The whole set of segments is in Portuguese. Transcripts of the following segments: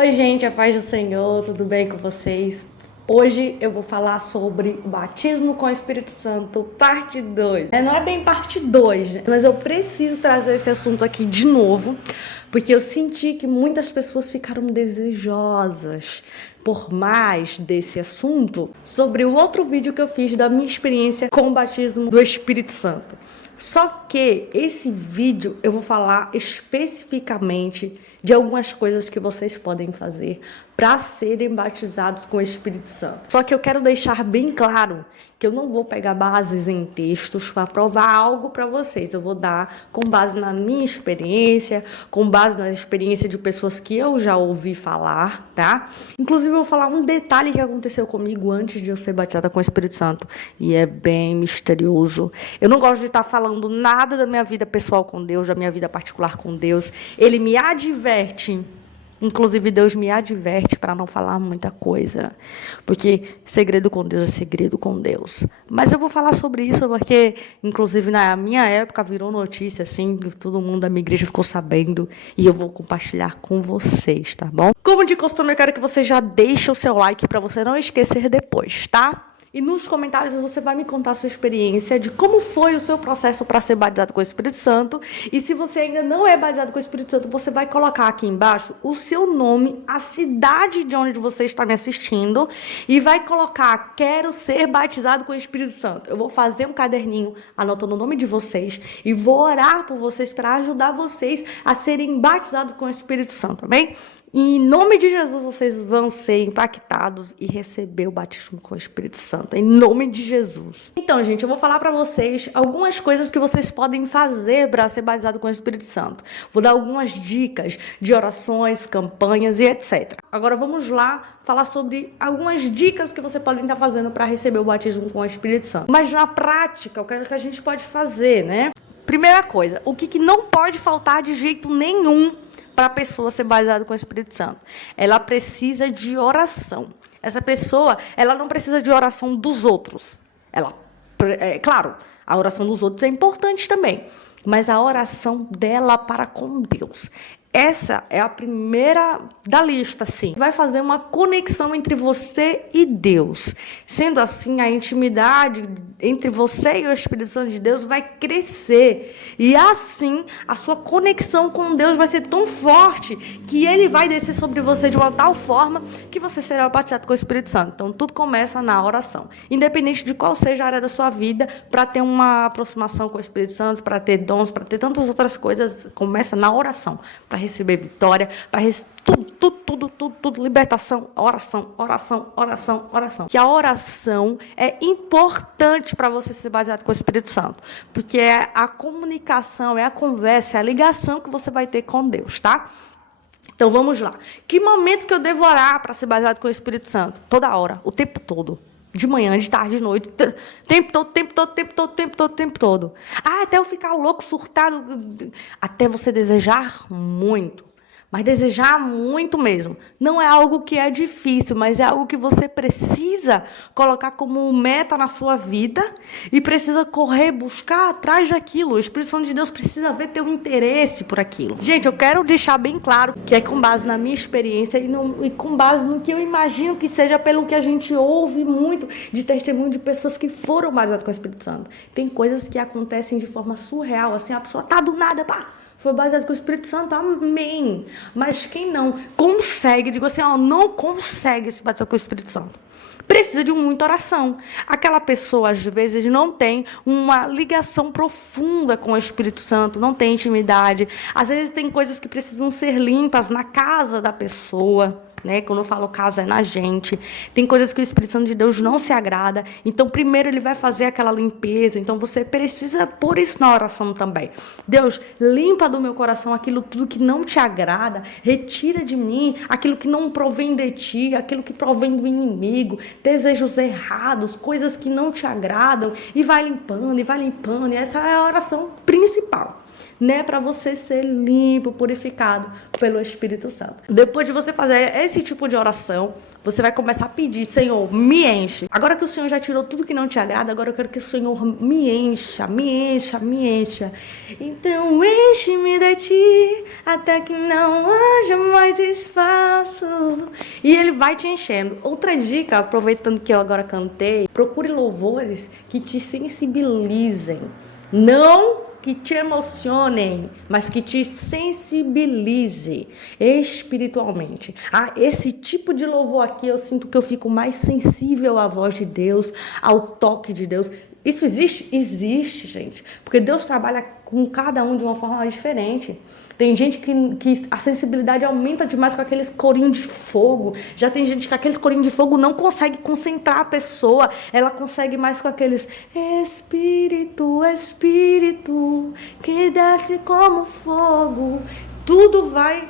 Oi, gente, a paz do Senhor, tudo bem com vocês? Hoje eu vou falar sobre o batismo com o Espírito Santo, parte 2. Não é bem parte 2, né? Mas eu preciso trazer esse assunto aqui de novo, porque eu senti que muitas pessoas ficaram desejosas por mais desse assunto sobre o outro vídeo que eu fiz da minha experiência com o batismo do Espírito Santo. Só que esse vídeo eu vou falar especificamente de algumas coisas que vocês podem fazer para serem batizados com o Espírito Santo. Só que eu quero deixar bem claro que eu não vou pegar bases em textos para provar algo para vocês. Eu vou dar com base na minha experiência, com base na experiência de pessoas que eu já ouvi falar, tá? Inclusive eu vou falar um detalhe que aconteceu comigo antes de eu ser batizada com o Espírito Santo e é bem misterioso. Eu não gosto de estar falando nada da minha vida pessoal com Deus, da minha vida particular com Deus. Ele me adverte. Inclusive, Deus me adverte para não falar muita coisa, porque segredo com Deus é segredo com Deus. Mas eu vou falar sobre isso porque, inclusive, na minha época virou notícia, assim, todo mundo da minha igreja ficou sabendo, e eu vou compartilhar com vocês, tá bom? Como de costume, eu quero que você já deixe o seu like para você não esquecer depois, tá? E nos comentários você vai me contar a sua experiência de como foi o seu processo para ser batizado com o Espírito Santo. E se você ainda não é batizado com o Espírito Santo, você vai colocar aqui embaixo o seu nome, a cidade de onde você está me assistindo e vai colocar: quero ser batizado com o Espírito Santo. Eu vou fazer um caderninho anotando o nome de vocês e vou orar por vocês para ajudar vocês a serem batizados com o Espírito Santo, tá bem? E em nome de Jesus, vocês vão ser impactados e receber o batismo com o Espírito Santo. Em nome de Jesus. Então, gente, eu vou falar para vocês algumas coisas que vocês podem fazer para ser batizado com o Espírito Santo. Vou dar algumas dicas de orações, campanhas e etc. Agora, vamos lá falar sobre algumas dicas que você pode estar fazendo para receber o batismo com o Espírito Santo. Mas na prática, o que a gente pode fazer, né? Primeira coisa, o que não pode faltar de jeito nenhum para a pessoa ser batizada com o Espírito Santo? Ela precisa de oração. Essa pessoa, ela não precisa de oração dos outros. Claro, a oração dos outros é importante também, mas a oração dela para com Deus. Essa é a primeira da lista, sim. Vai fazer uma conexão entre você e Deus. Sendo assim, a intimidade entre você e o Espírito Santo de Deus vai crescer. E assim, a sua conexão com Deus vai ser tão forte que Ele vai descer sobre você de uma tal forma que você será batizado com o Espírito Santo. Então, tudo começa na oração. Independente de qual seja a área da sua vida, para ter uma aproximação com o Espírito Santo, para ter dons, para ter tantas outras coisas, começa na oração. Para receber vitória, para tudo, libertação, oração. Que a oração é importante para você ser batizado com o Espírito Santo, porque é a comunicação, é a conversa, é a ligação que você vai ter com Deus, tá? Então vamos lá. Que momento que eu devo orar para ser batizado com o Espírito Santo? Toda hora, o tempo todo. De manhã, de tarde, de noite, tempo todo. Até eu ficar louco, surtado, até você desejar muito. Mas desejar muito mesmo. Não é algo que é difícil, mas é algo que você precisa colocar como meta na sua vida e precisa correr, buscar atrás daquilo. O Espírito Santo de Deus precisa ver teu interesse por aquilo. Gente, eu quero deixar bem claro que é com base na minha experiência e com base no que eu imagino que seja pelo que a gente ouve muito de testemunho de pessoas que foram batizadas com o Espírito Santo. Tem coisas que acontecem de forma surreal, assim, a pessoa tá do nada, pá, foi batizado com o Espírito Santo, amém. Mas quem não consegue, digo assim, não consegue se batizar com o Espírito Santo, precisa de muita oração. Aquela pessoa, às vezes, não tem uma ligação profunda com o Espírito Santo, não tem intimidade. Às vezes tem coisas que precisam ser limpas na casa da pessoa, né? Quando eu falo casa, é na gente. Tem coisas que o Espírito Santo de Deus não se agrada. Então, primeiro ele vai fazer aquela limpeza. Então, você precisa pôr isso na oração também. Deus, limpa do meu coração aquilo tudo que não te agrada. Retira de mim aquilo que não provém de ti, aquilo que provém do inimigo, desejos errados, coisas que não te agradam. E vai limpando, e vai limpando. E essa é a oração principal. né? Para você ser limpo, purificado pelo Espírito Santo. Depois de você fazer esse tipo de oração, você vai começar a pedir: Senhor, me enche. Agora que o Senhor já tirou tudo que não te agrada, agora eu quero que o Senhor me encha, me encha, me encha. Então enche-me de ti, até que não haja mais espaço. E ele vai te enchendo. Outra dica, aproveitando que eu agora cantei, procure louvores que te sensibilizem. Não que te emocionem, mas que te sensibilize espiritualmente. Esse tipo de louvor aqui, eu sinto que eu fico mais sensível à voz de Deus, ao toque de Deus. Isso existe? Existe, gente. Porque Deus trabalha com cada um de uma forma diferente. Tem gente que a sensibilidade aumenta demais com aqueles corinhos de fogo. Já tem gente que aqueles corinhos de fogo não consegue concentrar a pessoa. Ela consegue mais com aqueles Espírito, Espírito, que desce como fogo. Tudo vai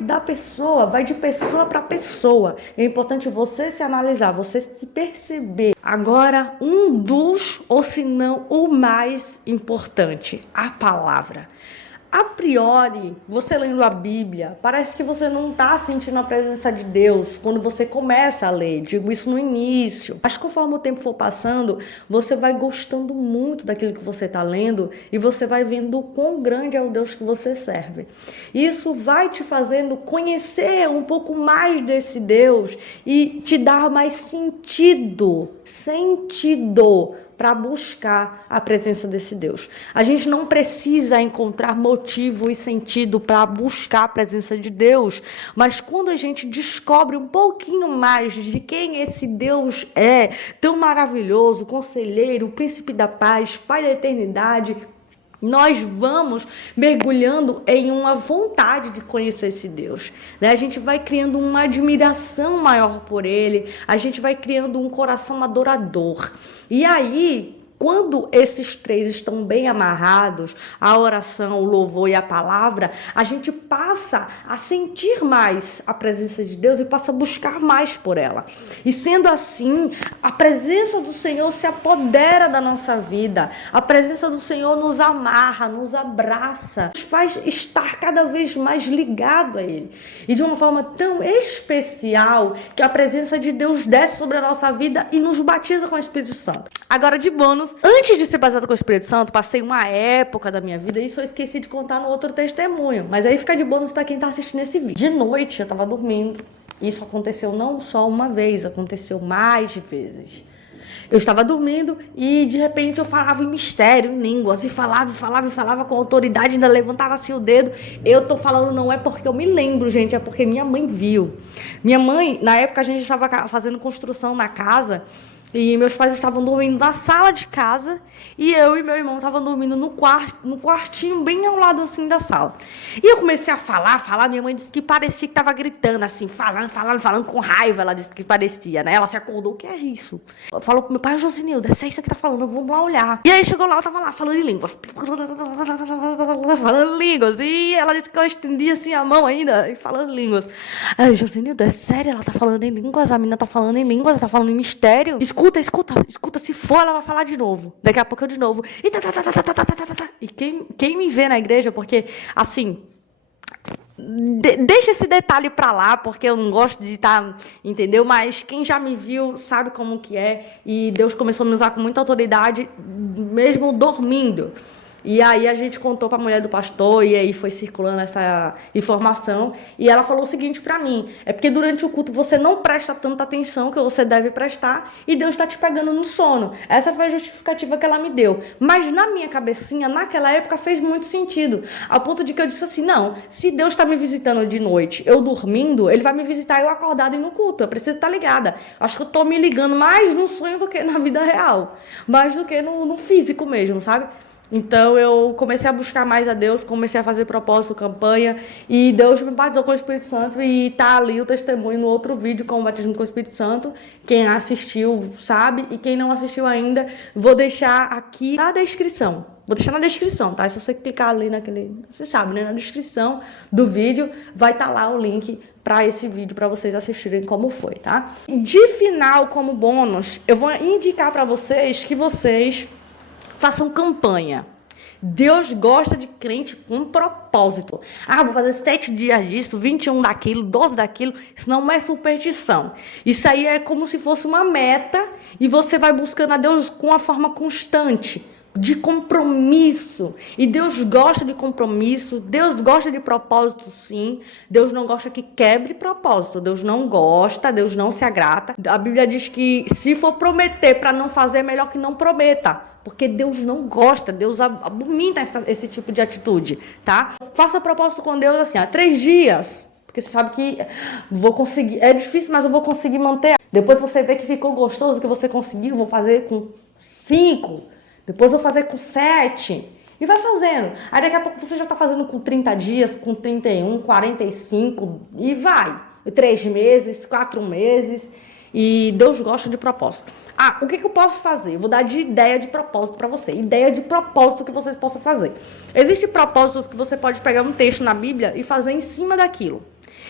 da pessoa, vai de pessoa para pessoa. É importante você se analisar, você se perceber. Agora, um dos, ou se não, o mais importante, a palavra. A priori, você lendo a Bíblia, parece que você não está sentindo a presença de Deus quando você começa a ler. Digo isso no início. Mas conforme o tempo for passando, você vai gostando muito daquilo que você está lendo e você vai vendo o quão grande é o Deus que você serve. Isso vai te fazendo conhecer um pouco mais desse Deus e te dar mais sentido para buscar a presença desse Deus. A gente não precisa encontrar motivo e sentido para buscar a presença de Deus, mas quando a gente descobre um pouquinho mais de quem esse Deus é, tão maravilhoso, conselheiro, príncipe da paz, pai da eternidade, nós vamos mergulhando em uma vontade de conhecer esse Deus, né? A gente vai criando uma admiração maior por Ele, a gente vai criando um coração adorador. E aí, quando esses três estão bem amarrados, a oração, o louvor e a palavra, a gente passa a sentir mais a presença de Deus e passa a buscar mais por ela. E sendo assim, a presença do Senhor se apodera da nossa vida. A presença do Senhor nos amarra, nos abraça, nos faz estar cada vez mais ligado a Ele. E de uma forma tão especial que a presença de Deus desce sobre a nossa vida e nos batiza com o Espírito Santo. Agora, de bônus, antes de ser batizado com o Espírito Santo, passei uma época da minha vida, isso eu esqueci de contar no outro testemunho, mas aí fica de bônus para quem tá assistindo esse vídeo. De noite eu tava dormindo, isso aconteceu não só uma vez, aconteceu mais vezes. Eu estava dormindo e de repente eu falava em mistério, em línguas, e falava com autoridade, ainda levantava assim o dedo. Eu tô falando não é porque eu me lembro, gente, é porque minha mãe viu. Minha mãe, na época a gente estava fazendo construção na casa, e meus pais estavam dormindo na sala de casa e eu e meu irmão estavam dormindo no quartinho bem ao lado assim da sala. E eu comecei a falar, minha mãe disse que parecia que estava gritando assim, falando com raiva, ela disse que parecia, né? Ela se acordou, o que é isso? Falou pro meu pai: Josinildo, essa é isso que tá falando, vamos lá olhar. E aí chegou lá, eu tava lá falando em línguas. Falando em línguas. E ela disse que eu estendia assim a mão ainda e falando em línguas. Aí, Josinildo, é sério? Ela tá falando em línguas? A menina tá falando em línguas, ela tá falando em mistério? Escuta, se for, ela vai falar de novo. Daqui a pouco eu de novo. E quem me vê na igreja, porque, assim, deixa esse detalhe pra lá, porque eu não gosto de estar, entendeu? Mas quem já me viu sabe como que é. E Deus começou a me usar com muita autoridade, mesmo dormindo. E aí a gente contou para a mulher do pastor e aí foi circulando essa informação e ela falou o seguinte para mim: é porque durante o culto você não presta tanta atenção que você deve prestar e Deus está te pegando no sono. Essa foi a justificativa que ela me deu. Mas na minha cabecinha, naquela época, fez muito sentido. Ao ponto de que eu disse assim: não, se Deus está me visitando de noite, eu dormindo, Ele vai me visitar eu acordada e no culto. Eu preciso estar ligada. Acho que eu estou me ligando mais no sonho do que na vida real. Mais do que no físico mesmo, sabe? Então eu comecei a buscar mais a Deus, comecei a fazer propósito, campanha, e Deus me batizou com o Espírito Santo e tá ali o testemunho no outro vídeo com o batismo com o Espírito Santo. Quem assistiu sabe, e quem não assistiu ainda, vou deixar aqui na descrição. Vou deixar na descrição, tá? Se você clicar ali naquele, você sabe, né? Na descrição do vídeo vai estar lá o link para esse vídeo para vocês assistirem como foi, tá? De final, como bônus, eu vou indicar para vocês que vocês façam campanha. Deus gosta de crente com propósito. Vou fazer 7 dias disso, 21 daquilo, 12 daquilo. Isso não é superstição. Isso aí é como se fosse uma meta e você vai buscando a Deus com uma forma constante, de compromisso. E Deus gosta de compromisso, Deus gosta de propósito, sim. Deus não gosta que quebre propósito. Deus não gosta, Deus não se agrada. A Bíblia diz que se for prometer para não fazer, é melhor que não prometa. Porque Deus não gosta, Deus abomina esse tipo de atitude, tá? Faça propósito com Deus assim, 3 dias. Porque você sabe que vou conseguir. É difícil, mas eu vou conseguir manter. Depois você vê que ficou gostoso, que você conseguiu, vou fazer com 5. Depois eu vou fazer com 7. E vai fazendo. Aí daqui a pouco você já está fazendo com 30 dias, com 31, 45. E vai. 3 meses, 4 meses. E Deus gosta de propósito. O que eu posso fazer? Eu vou dar de ideia de propósito para você. Ideia de propósito que vocês possam fazer. Existem propósitos que você pode pegar um texto na Bíblia e fazer em cima daquilo.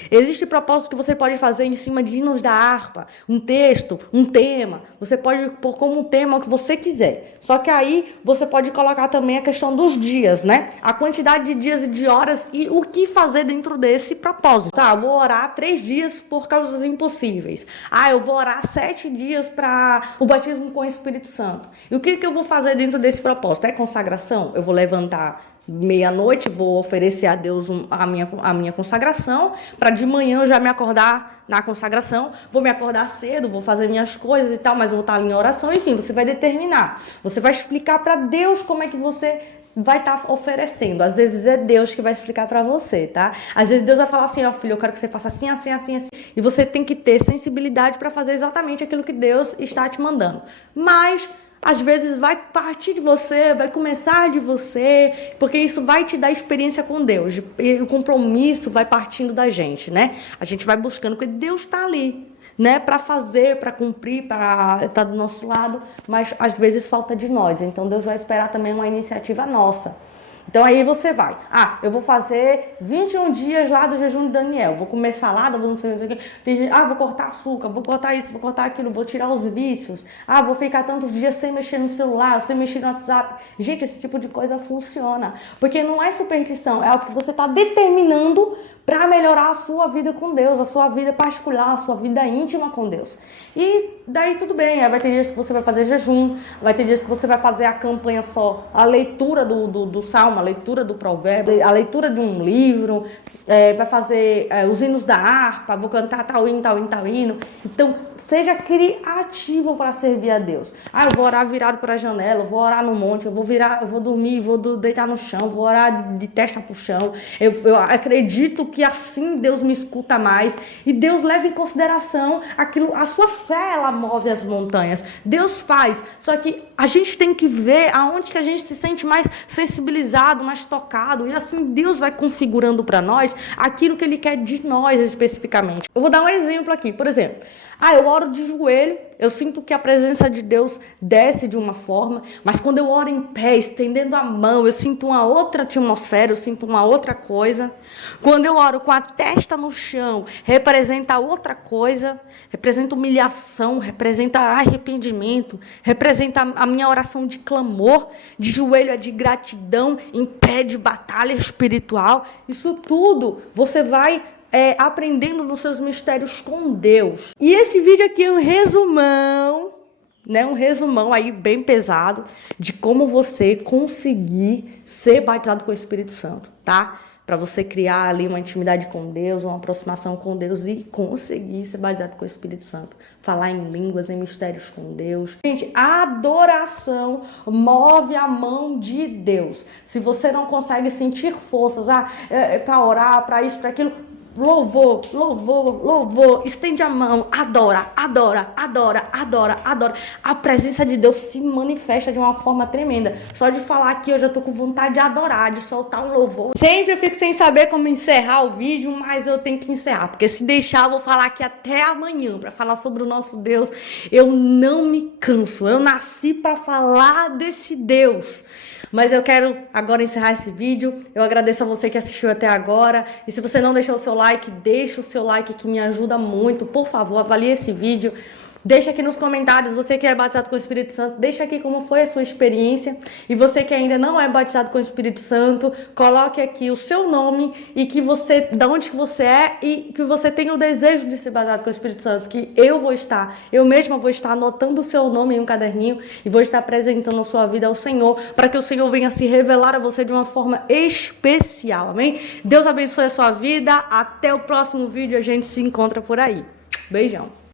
Existe propósito que você pode fazer em cima de hinos da harpa, um texto, um tema. Você pode pôr como um tema o que você quiser. Só que aí você pode colocar também a questão dos dias, né? A quantidade de dias e de horas e o que fazer dentro desse propósito. Eu vou orar 3 dias por causas impossíveis. Eu vou orar 7 dias para o batismo com o Espírito Santo. E o que eu vou fazer dentro desse propósito? É consagração? Eu vou levantar meia-noite, vou oferecer a Deus a minha consagração, para de manhã eu já me acordar na consagração, vou me acordar cedo, vou fazer minhas coisas e tal, mas eu vou estar ali em oração, enfim, você vai determinar, você vai explicar para Deus como é que você vai estar oferecendo. Às vezes é Deus que vai explicar para você, tá? Às vezes Deus vai falar assim, filho, eu quero que você faça assim, assim, assim, assim, e você tem que ter sensibilidade para fazer exatamente aquilo que Deus está te mandando. Mas às vezes vai partir de você, vai começar de você, porque isso vai te dar experiência com Deus. E o compromisso vai partindo da gente, né? A gente vai buscando, porque Deus está ali, né? Para fazer, para cumprir, para estar do nosso lado, mas às vezes falta de nós. Então Deus vai esperar também uma iniciativa nossa. Então aí você vai, eu vou fazer 21 dias lá do jejum de Daniel, vou comer salada, vou não sei o que, vou cortar açúcar, vou cortar isso, vou cortar aquilo, vou tirar os vícios, vou ficar tantos dias sem mexer no celular, sem mexer no WhatsApp. Gente, esse tipo de coisa funciona, porque não é superstição, é algo que você está determinando para melhorar a sua vida com Deus, a sua vida particular, a sua vida íntima com Deus. E daí tudo bem, vai ter dias que você vai fazer jejum, vai ter dias que você vai fazer a campanha só, a leitura do salmo, a leitura do provérbio, a leitura de um livro, vai fazer os hinos da harpa, vou cantar tal hino, tal hino, tal hino. Então, seja criativo para servir a Deus. Eu vou orar virado para a janela, eu vou orar no monte, eu vou dormir, vou deitar no chão, vou orar de testa para o chão. Eu acredito que assim Deus me escuta mais. E Deus leva em consideração aquilo, a sua fé, ela move as montanhas. Deus faz, só que a gente tem que ver aonde que a gente se sente mais sensibilizado, mais tocado. E assim Deus vai configurando para nós aquilo que Ele quer de nós especificamente. Eu vou dar um exemplo aqui, por exemplo. Eu oro de joelho, eu sinto que a presença de Deus desce de uma forma, mas quando eu oro em pé, estendendo a mão, eu sinto uma outra atmosfera, eu sinto uma outra coisa. Quando eu oro com a testa no chão, representa outra coisa, representa humilhação, representa arrependimento, representa a minha oração de clamor, de joelho é de gratidão, em pé de batalha espiritual. Isso tudo você vai aprendendo nos seus mistérios com Deus. E esse vídeo aqui é um resumão, né? Um resumão aí bem pesado de como você conseguir ser batizado com o Espírito Santo, tá? Para você criar ali uma intimidade com Deus, uma aproximação com Deus e conseguir ser batizado com o Espírito Santo. Falar em línguas, em mistérios com Deus. Gente, a adoração move a mão de Deus. Se você não consegue sentir forças para orar, para isso, para aquilo, louvor, louvor, louvor, estende a mão, adora, adora, adora, adora, adora. A presença de Deus se manifesta de uma forma tremenda. Só de falar aqui eu já tô com vontade de adorar, de soltar um louvor. Sempre eu fico sem saber como encerrar o vídeo, mas eu tenho que encerrar, porque se deixar eu vou falar aqui até amanhã para falar sobre o nosso Deus. Eu não me canso, eu nasci para falar desse Deus. Mas eu quero agora encerrar esse vídeo. Eu agradeço a você que assistiu até agora. E se você não deixou o seu like, deixa o seu like que me ajuda muito. Por favor, avalie esse vídeo. Deixa aqui nos comentários, você que é batizado com o Espírito Santo, deixa aqui como foi a sua experiência. E você que ainda não é batizado com o Espírito Santo, coloque aqui o seu nome e que você, da onde que você é e que você tenha o desejo de ser batizado com o Espírito Santo, que eu mesma vou estar anotando o seu nome em um caderninho e vou estar apresentando a sua vida ao Senhor, para que o Senhor venha se revelar a você de uma forma especial, amém? Deus abençoe a sua vida, até o próximo vídeo, a gente se encontra por aí. Beijão!